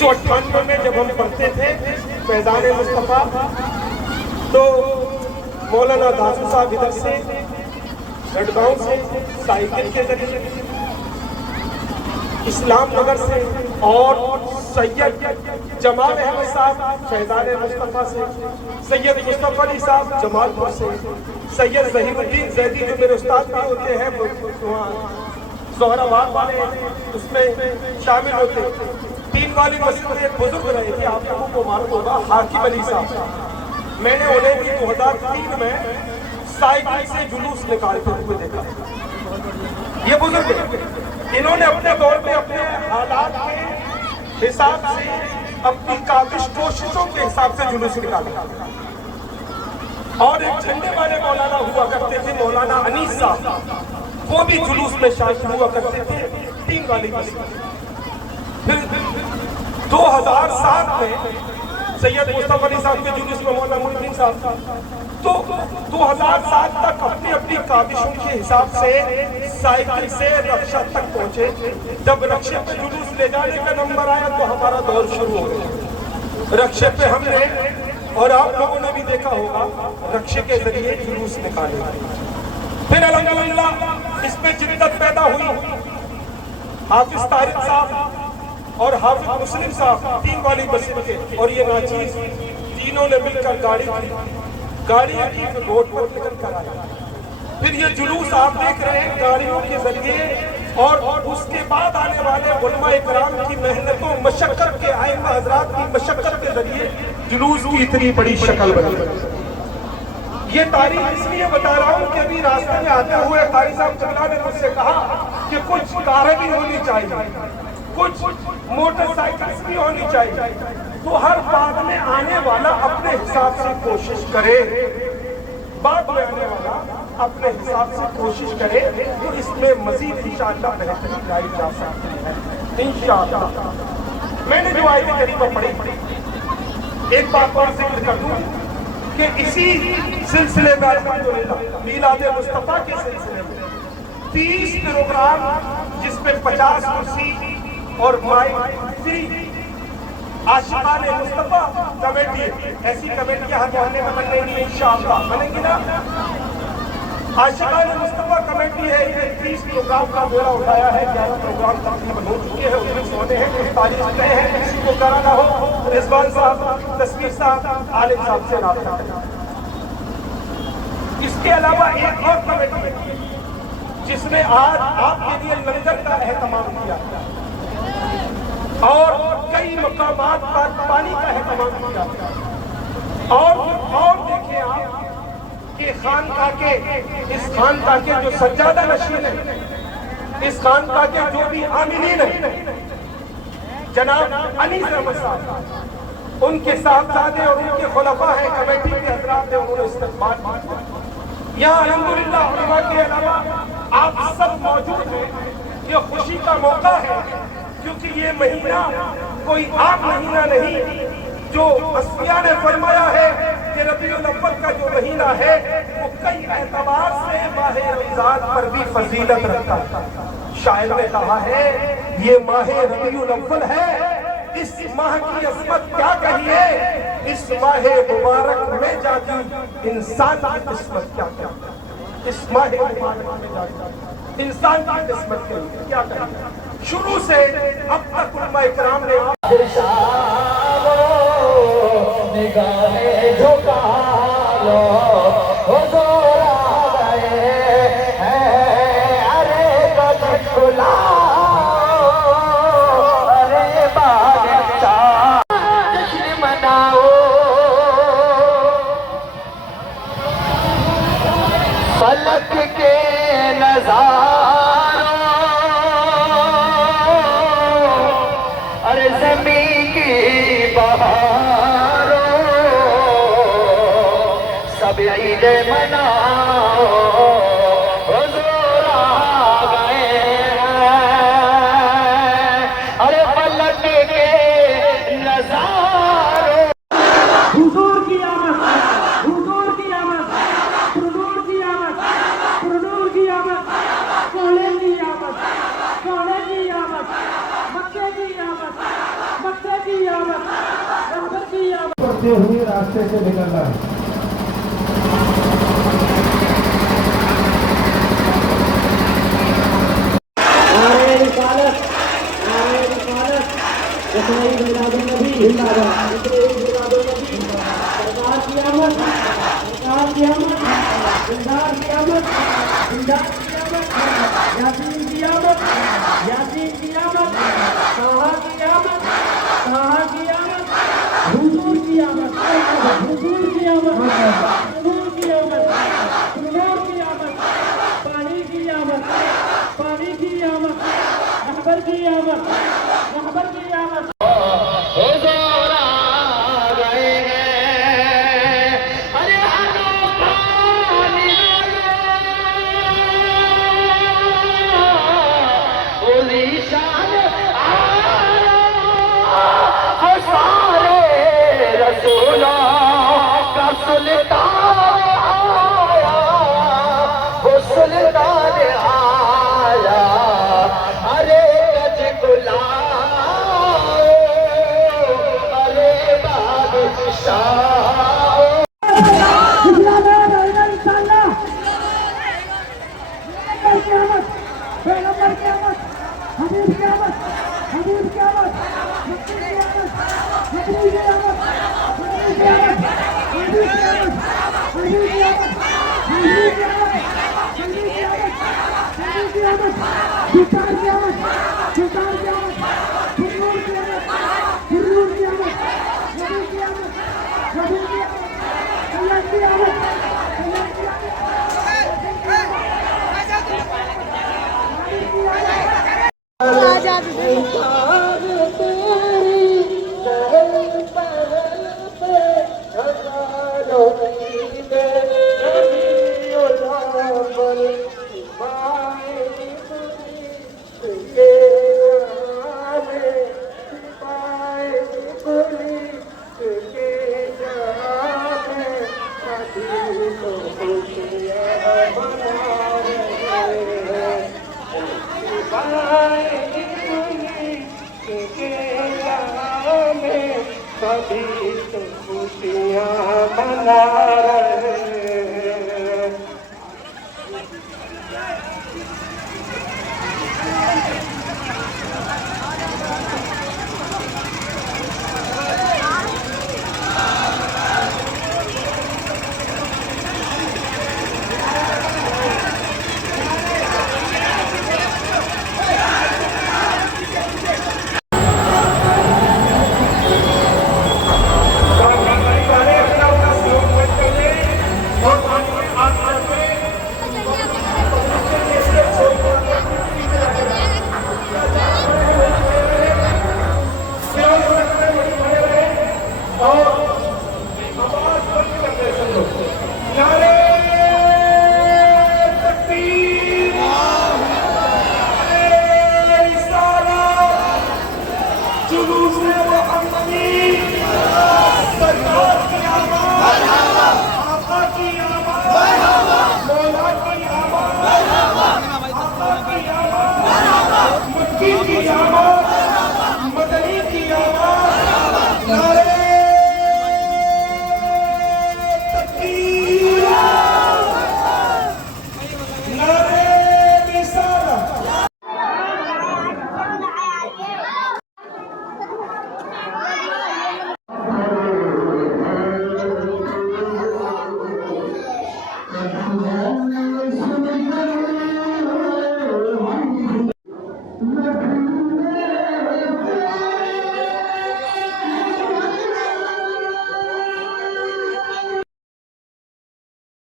1998 में जब हम पढ़ते थे फैज़ान मुस्तफ़ा, तो मौलाना दासू साहब इधर से गढ़गांव से साइकिल के जरिए, इस्लाम नगर से, और सैयद जमाल अहमद साहब फैज़ान मुस्तफ़ा से, सैयद मुस्तफ़ा अली साहब जमालपुर से, सैयद ज़हीरुद्दीन ज़ैदी जो मेरे उस्ताद भी होते हैं वहाँ ज़ोहराबाद वाले उसमें शामिल होते। 3 वाली मस्जिद में एक बुजुर्ग रहे थे, आप लोगों को मालूम होगा, हाकिम अली साहब। मैंने उन्हें भी 2003 में साइकिल से जुलूस निकालते हुए देखा। ये बुजुर्ग इन्होंने अपने दौर में अपने हालात के हिसाब से, अपनी काबिश कोशिशों के हिसाब से जुलूस निकाला। और एक झंडे वाले मौलाना हुआ करते थे, मौलाना अनीस साहब, वो भी जुलूस में शामिल हुआ करते थे 3 वाली मस्जिद। फिर 2007 में सैयद मुस्तफ़ा अली साहब के जुलूस में मौलाना मुइनुद्दीन साहब। तो 2007 तक अपनी अपनी काबिशों के हिसाब से साइकिल से रक्षा तक पहुंचे। जब रक्षे पे जुलूस ले जाने का नंबर आया तो हमारा दौर शुरू हो गया। रक्षे पे हमने, और आप लोगों ने भी देखा होगा, रक्षे के जरिए जुलूस निकाले। फिर अल्हम्दुलिल्लाह इस पे जिद्दत पैदा हुई। हाफिज तारिक साहब और हाफिज मुस्लिम साहब 3 वाली मस्जिद के, और ये नाचीज तीनों ने मिलकर गाड़ी की रोड पर निकल कर आया। फिर ये जुलूस आप देख रहे हैं गाड़ियों के जरिए, और उसके बाद आने वाले उलमा इकराम की मेहनतों मशक्कत के, आइम्मा हजरात की मशक्कत के जरिए जुलूस की इतनी बड़ी शक्ल बनी। ये तारीख इसलिए बता रहा हूँ कि अभी रास्ते में आते हुए कारी साहब चंगला ने मुझसे कहा कि कुछ कारें भी होनी चाहिए, कुछ मोटरसाइकिल भी होनी चाहिए। तो हर बाद में आने वाला अपने हिसाब से कोशिश करे, बाद में आने वाला अपने हिसाब से कोशिश करे, तो इसमें मजीद इंशाअल्लाह बेहतरी लाई जा सकती है इंशाअल्लाह। मैंने जो आयत करीमा पढ़ी, एक बात और जिक्र कर दूं कि इसी सिलसिले में अल्हम्दुलिल्लाह मीलाद मुस्तफ़ा के सिलसिले में 30 प्रोग्राम जिसमें 50 कुर्सी और माइक फ्री आशिकाने मुस्तफ़ा कमेटी, ऐसी कमेटियां हर मोहल्ले में बनेंगी इंशाअल्लाह, बनेंगी ना। आशिकाने मुस्तफ़ा कमेटी है, ये 30 प्रोग्राम का ब्यौरा उठाया है। 11 प्रोग्राम तकरीबन हो चुके हैं, उसमें सोने हैं, कुछ तारीख तय है। किसी को कराना हो रिजवान साहब, तस्वीर साहब, आलिम साहब से राब्ता करें। इसके अलावा एक और कमेटी जिसने आज आपके लिए लंगर का एहतमाम किया और कई मकामात पर पानी का एहतमाम किया। और देखें आप कि खानका के, इस खानका के जो सज्जादा नशीन है, इस खानका के जो भी आमिलीन है, जनाब अनीस अहमद साहब, उनके साहबजादे और उनके खुलफा हैं, कमेटी के हजरात ने उन्होंने इस्तकबाल किया। यहाँ अल्हम्दुलिल्लाह उलमा के अलावा आप सब मौजूद हैं। ये खुशी का मौका है क्योंकि ये महीना कोई आम महीना नहीं, जो अस्फिया ने फरमाया है कि रबीउल अव्वल का जो महीना है वो कई एतबार से माह रमजान पर भी फजीलत रखता है। शायर ने कहा है ये माह रबीउल अव्वल है, इस माह की अज़मत क्या कहिए, इस माह मुबारक में जाती इंसान की किस्मत क्या क्या, इस माह मुबारक में जाती इंसान की किस्मत क्या कहिए। शुरू से अब तक उलमा इकराम ने निगाहे झुका लो, अरे कदम खुला, अरे बादशाह जश्न मनाओ, फलक के नज़ारों, अरे ज़मीं की बहारों, सब ईद मनाओ, हुज़ूर आ गए हैं, अरे फलक के नज़ारों। हुज़ूर की आमद, हुज़ूर की आमद, हुज़ूर की आमद, हुज़ूर की आमद, कोले की आमद, कोले की आमद, मक्के की आमद, मक्के की नीचे हुई रास्ते से निकलना है। सभी तो खुशियाँ मना रहे हैं। की